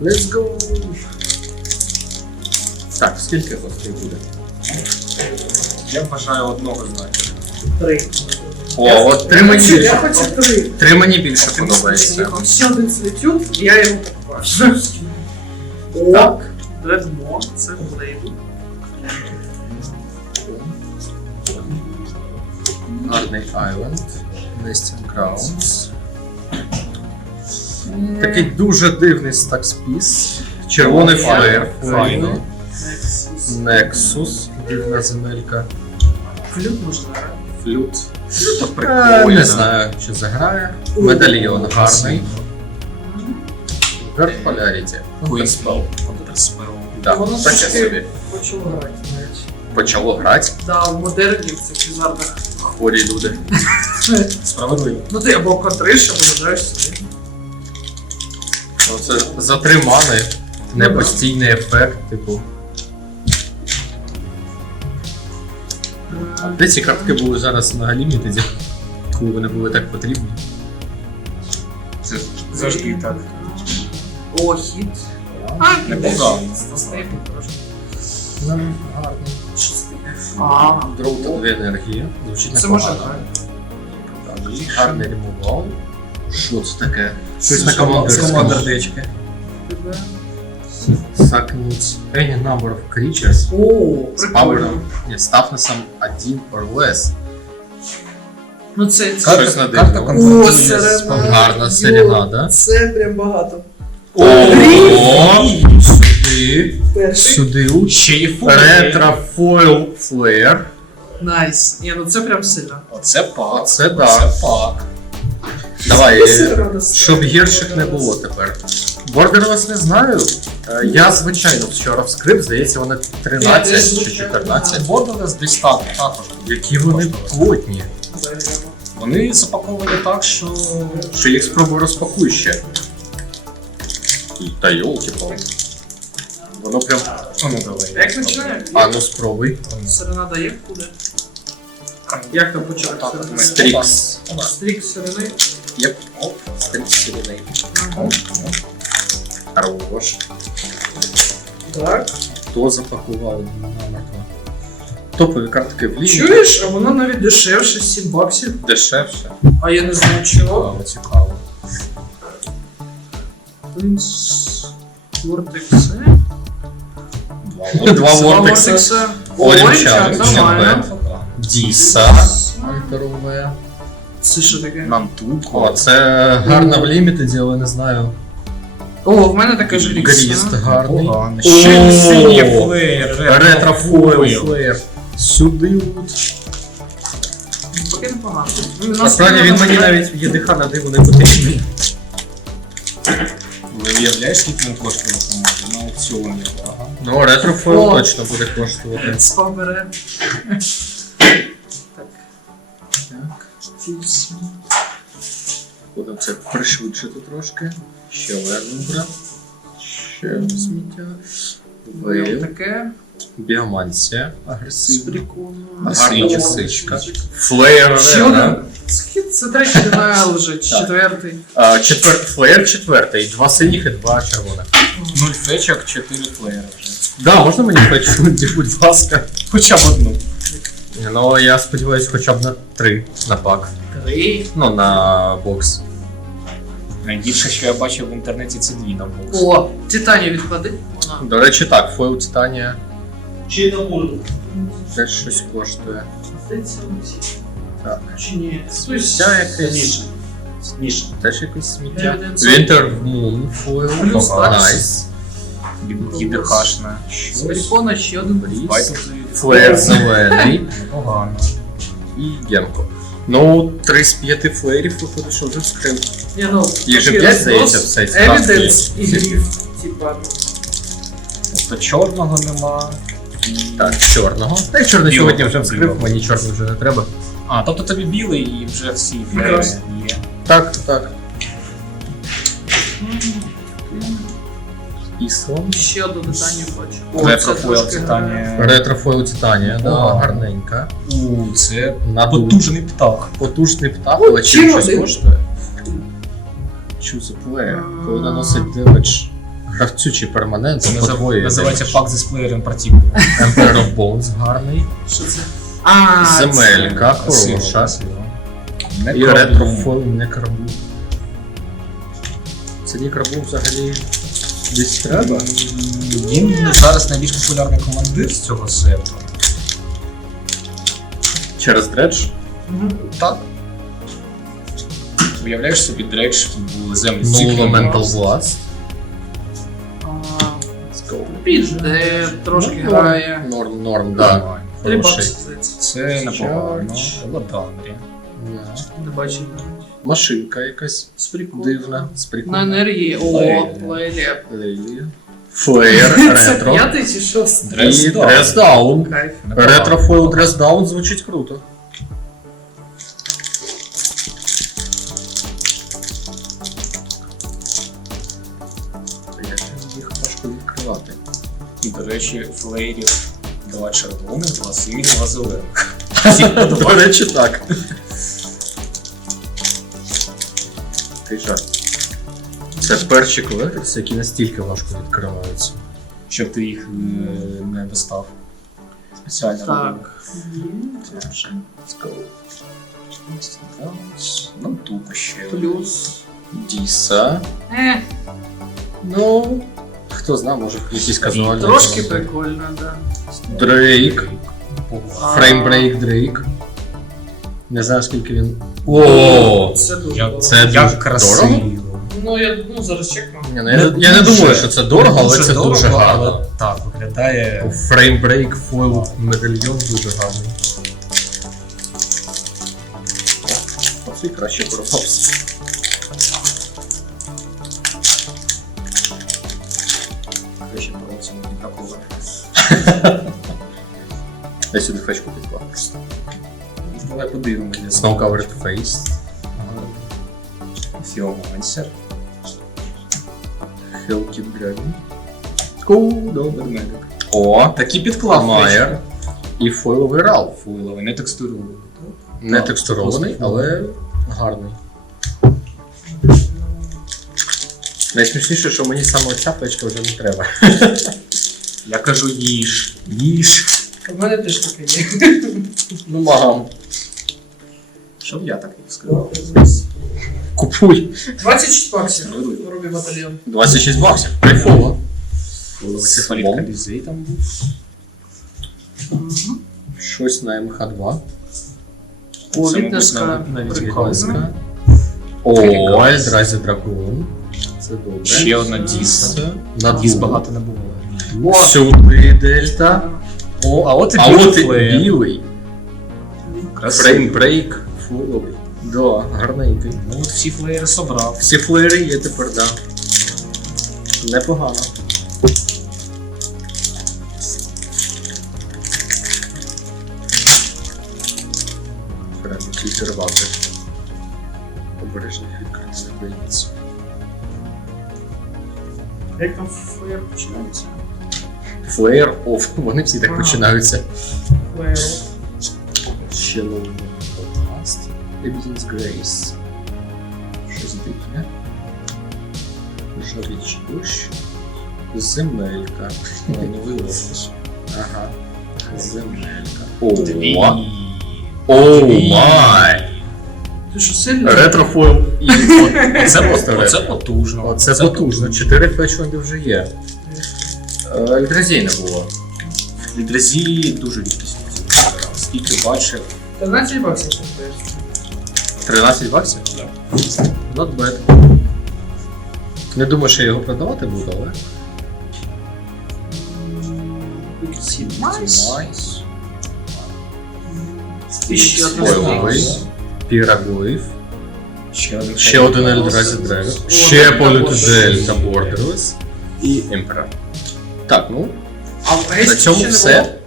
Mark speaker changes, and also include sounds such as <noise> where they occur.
Speaker 1: Let's go! Так, скільки гостей буде?
Speaker 2: Я вважаю одного знати.
Speaker 3: Три.
Speaker 1: О, от три мені
Speaker 3: Я
Speaker 1: більше.
Speaker 3: хочу три.
Speaker 1: Три мені більше подобається.
Speaker 3: Ще один і я його покупаю. О,
Speaker 1: Так.
Speaker 3: Дредмо, це Блейду.
Speaker 1: Гарний Айленд. Нестін Краунс. Такий дуже дивний стакспіс. Червоний флеєр.
Speaker 2: файно.
Speaker 3: Nexus.
Speaker 1: Нексус. Дивна земелька.
Speaker 3: Флют можна грати.
Speaker 1: Флют.
Speaker 2: Так
Speaker 1: Е,
Speaker 2: прикольно.
Speaker 1: Не знаю, чи заграє. Медальйон гарний. Верт Поляріті.
Speaker 2: Spell. Counter
Speaker 3: Воно
Speaker 1: таке собі.
Speaker 3: Почав грати навіть.
Speaker 1: Почало грати.
Speaker 3: Да, в модерні в цих візардах.
Speaker 1: Хворі люди. <laughs>
Speaker 2: Справедливо.
Speaker 3: Ну ти або контриш, або вважаєш собі.
Speaker 1: Оце за три мани. Ефект, типу. А де ці картки були зараз на лімітеді? Коли вони були так потрібні?
Speaker 2: Це завжди так.
Speaker 3: О, хіт. А. Заснайпив трошки.
Speaker 1: Ну.
Speaker 3: А,
Speaker 1: Дроу та дві енергії. Звучить
Speaker 3: це може
Speaker 1: непогано.
Speaker 3: грати.
Speaker 1: Так, Гарний ремувал. Що це таке? Щось на командир
Speaker 2: з командир
Speaker 1: Сакнуть any number of creatures
Speaker 3: О,
Speaker 1: з
Speaker 3: прикольно.
Speaker 1: power ні, toughness 1 or less.
Speaker 3: Ну це це-
Speaker 1: Щось на
Speaker 2: Карта
Speaker 1: дивно.
Speaker 2: контролює
Speaker 3: О, серена.
Speaker 1: Гарна серенада.
Speaker 3: Це прям багато.
Speaker 1: О, сюди,
Speaker 3: Перший.
Speaker 1: сюди.
Speaker 2: Ще й фу.
Speaker 1: Ретрофойл флеєр.
Speaker 3: Найс. Ні, ну це прям сильно.
Speaker 2: Оце пак.
Speaker 1: Оце да.
Speaker 2: Оце пак.
Speaker 1: Давай,
Speaker 3: Це
Speaker 1: е, щоб гірших не було тепер. Бордерлес не знаю. Е, Я звичайно вчора вскрив, здається, вони 13 чи 14.
Speaker 2: Borderless десь так також.
Speaker 1: Які вони плотні.
Speaker 2: Вони запаковані так, що
Speaker 1: Що їх спробую розпакуй ще. Та йолки палки Воно прям.
Speaker 2: А ну давай.
Speaker 3: Як починаємо?
Speaker 1: А ну спробуй.
Speaker 3: Серенада є куди? Як там почав?
Speaker 2: Ми-
Speaker 1: Стрікс.
Speaker 3: Стрік
Speaker 1: Єп. Оп. Стрікс сіріний. Хорош.
Speaker 3: Так.
Speaker 1: Хто запакував намертво? Топові картки в лінії.
Speaker 3: Чуєш, а воно навіть дешевше 7 баксів.
Speaker 1: Дешевше.
Speaker 3: А я не знаю чого.
Speaker 1: Цікаво, цікаво.
Speaker 3: Принц Вортекси.
Speaker 1: Два вортекса. Олім
Speaker 3: Олімча,
Speaker 1: Діса. Альтерове.
Speaker 3: Це що таке?
Speaker 2: Нам тут.
Speaker 1: О, це гарно в лімітеді, але не знаю.
Speaker 3: О, в мене така ж
Speaker 1: Гріст гарний.
Speaker 2: Погано. Ще синій флеєр.
Speaker 1: Ретрофойл флеєр. Сюди от.
Speaker 3: Поки непогано. Ну,
Speaker 1: Насправді він мені навіть в ЄДХ на диво не потрібний.
Speaker 2: Ви уявляєш, скільки він коштує по-моєму? На аукціоні. Ага.
Speaker 1: Ну, ретрофойл
Speaker 3: О.
Speaker 1: точно буде коштувати.
Speaker 3: Спав
Speaker 1: Будемо це пришвидшити трошки. Ще вернубра. Ще сміття. Вейл.
Speaker 3: Таке.
Speaker 1: Біомансія. Агресивна. Гарна часичка. Флеєр
Speaker 3: Ще один. Це третій ДНЛ лежить,
Speaker 1: Так.
Speaker 3: четвертий.
Speaker 1: Четвер... Флеєр четвертий. Два синіх і два червоних.
Speaker 2: Нуль фечок, 4 флеєра вже.
Speaker 1: Да, можна мені фетчнути, <laughs> будь ласка.
Speaker 2: Хоча б одну.
Speaker 1: Ну, я сподіваюся, хоча б на три на пак.
Speaker 3: Три.
Speaker 1: Ну, на бокс.
Speaker 2: Найгірше, що я бачив в інтернеті, це дві на бокс.
Speaker 3: О, Титанію відклади. Вона.
Speaker 1: До речі, так, фойл Титанія
Speaker 4: Чи на бульбу?
Speaker 1: теж щось коштує.
Speaker 3: Здається.
Speaker 1: Так.
Speaker 3: Чи ні?
Speaker 1: Сміття якесь.
Speaker 4: Ніша. Ніша.
Speaker 1: Теж якесь сміття. Winter Moon фойл.
Speaker 3: Плюс
Speaker 1: Найс.
Speaker 2: ЄДХшна.
Speaker 3: З прикона ще один.
Speaker 1: Бріз. Флеєр зелений.
Speaker 2: Непогано.
Speaker 1: І Генко. Ну, три з п'яти флеєрів виходить, що вже вскрив.
Speaker 3: Ні, ну,
Speaker 1: Їх же
Speaker 3: такий
Speaker 1: п'ять, здається, в сеті.
Speaker 3: Evidence і
Speaker 1: є.
Speaker 3: гриф. Типа,
Speaker 2: Тобто чорного нема.
Speaker 1: Так, чорного. Та й чорний
Speaker 2: Білого.
Speaker 1: сьогодні вже вскрив,
Speaker 2: Білого.
Speaker 1: мені чорний вже не треба.
Speaker 2: А, тобто тобі білий і вже всі флеєри є.
Speaker 1: Так, так. Іслом.
Speaker 3: Ще одну детальні хочу. О,
Speaker 2: Ретрофойл Титанія.
Speaker 1: Ретрофойл Титанія, да,
Speaker 2: О.
Speaker 1: гарненька.
Speaker 2: У, це
Speaker 1: Надув.
Speaker 2: потужний птах.
Speaker 1: Потужний птах, але чим
Speaker 3: чим
Speaker 1: щось коштує? Choose a player. Коли наносить демедж гравцю чи перманент,
Speaker 2: Це назив- називається
Speaker 1: демедж.
Speaker 2: факт з плеєром партіку.
Speaker 1: Emperor of Bones гарний.
Speaker 3: Що це? А,
Speaker 1: Земелька
Speaker 2: Красиво,
Speaker 1: хороша.
Speaker 2: красиво. Не
Speaker 1: І ретрофойл некробу. Це некробу взагалі десь треба.
Speaker 2: Він зараз найбільш популярний командир з цього сету.
Speaker 1: Через дредж.
Speaker 2: Так. Уявляєш собі дредж, були землі з
Speaker 1: No
Speaker 2: циклами.
Speaker 1: Blast.
Speaker 3: А,
Speaker 1: Let's go.
Speaker 3: Піде, трошки
Speaker 1: Ну,
Speaker 3: грає.
Speaker 1: Норм, норм, да.
Speaker 3: Три бакси.
Speaker 2: Це непогано. Ладандрі.
Speaker 3: Не бачив.
Speaker 1: Машинка якась дивна, з
Speaker 3: На
Speaker 1: прикольною.
Speaker 3: енергії. О.
Speaker 2: Лейлі.
Speaker 3: Лейлі.
Speaker 1: Флеєр,
Speaker 3: Це
Speaker 1: ретро.
Speaker 3: п'ятий чи шостий?
Speaker 2: Дрес
Speaker 1: І
Speaker 2: Даун.
Speaker 1: Дрес Даун.
Speaker 3: Кайф.
Speaker 2: Непогано.
Speaker 1: Ретрофойл Дрес Даун звучить круто. Їх важко відкривати.
Speaker 2: І, до речі, флеєрів два червоних, два синіх, два зелених. <laughs>
Speaker 1: До
Speaker 2: два.
Speaker 1: речі, так. Ти жарт. Це перші колекторси, які настільки важко відкриваються.
Speaker 2: Щоб ти їх е, не достав. Спеціально робив.
Speaker 3: Так.
Speaker 2: Let's go. Ну, тупо ще.
Speaker 3: Плюс.
Speaker 1: Діса.
Speaker 3: Е,
Speaker 1: Ну, хто знає, може якісь казуальні.
Speaker 3: трошки прикольно, да.
Speaker 1: Дрейк. Фреймбрейк Дрейк. Не знаю, скільки він. О!
Speaker 3: Це дуже
Speaker 2: Як,
Speaker 3: дорого.
Speaker 1: це
Speaker 2: як
Speaker 1: дуже
Speaker 2: красиво.
Speaker 3: Ну, я ну, зараз чекну.
Speaker 1: Ні, ну, я, я не думаю, що це дорого, але це
Speaker 2: дорого,
Speaker 1: дуже гарно.
Speaker 2: Але так, виглядає.
Speaker 1: Фреймбрейк фойл медальйон дуже гарний. Оцей краще порвався.
Speaker 2: Краще такого. <laughs>
Speaker 1: Я сюди фечку підклав.
Speaker 2: Давай подивимося.
Speaker 1: Snow Covered Face.
Speaker 2: Фіомансер.
Speaker 1: Hellkit Dragon. Cool, добре.
Speaker 2: Ведмедик.
Speaker 1: О,
Speaker 2: Такі підклав
Speaker 1: Майер. І фойловий Ралф.
Speaker 2: Фуйловий, не текстурований.
Speaker 1: Не текстурований, але гарний. Найсмішніше, що мені саме ця печка вже не треба.
Speaker 2: Я кажу їж. Їж.
Speaker 3: У мене теж таке є.
Speaker 1: Ну, магам.
Speaker 2: Щоб я так і сказав.
Speaker 1: Купуй.
Speaker 3: 26 баксів. Робі батальйон.
Speaker 1: 26 баксів. Кайфово. Це фон.
Speaker 2: Там був.
Speaker 1: Щось на МХ2.
Speaker 3: О,
Speaker 2: Це,
Speaker 3: вінтерська.
Speaker 2: мабуть, навіть
Speaker 3: Прикольно.
Speaker 2: відвозка.
Speaker 1: О. Ельдразі Драгун. Це добре.
Speaker 2: Ще одна Діса.
Speaker 1: На
Speaker 2: Діс багато не було.
Speaker 1: Сюди дельта.
Speaker 2: О, а от і
Speaker 1: А от і
Speaker 2: білий.
Speaker 1: білий.
Speaker 2: Красиво.
Speaker 1: Фреймбрейк фуловий. Да, гарненький.
Speaker 2: Ну от всі флеєри собрав.
Speaker 1: Всі флеєри є тепер, да. Непогано. Прямо фільтрувати. Обережно відкрити закриється.
Speaker 3: Як там флеєр починається?
Speaker 1: Флеєр оф, <laughs> вони всі так починаються.
Speaker 3: Флеєр.
Speaker 1: Ще новий подкаст. Evidence Grace. Щось дивне. Жарич дощ. Земелька. Ой, не вилазиш. Ага. Земелька. О. О, май!
Speaker 3: Ти що сильно?
Speaker 1: Ретрофойл і <laughs>
Speaker 2: це потужно.
Speaker 1: Оце потужно. Чотири фетчленди вже є. Ельдразій не було.
Speaker 2: Відразі дуже рідкісно. Скільки бачив.
Speaker 3: 13 баксів ще
Speaker 1: 13 баксів? Not bad. Не думаю, що я його продавати буду, але.
Speaker 3: І ще одна
Speaker 1: Фойловий.
Speaker 3: Найс.
Speaker 1: Піраглиф.
Speaker 2: Ще один.
Speaker 1: Ще один Ельдразі Драйв. Ще Політудель та Бордерлес. І Імпера. Так, ну,
Speaker 3: А в
Speaker 1: на цьому все.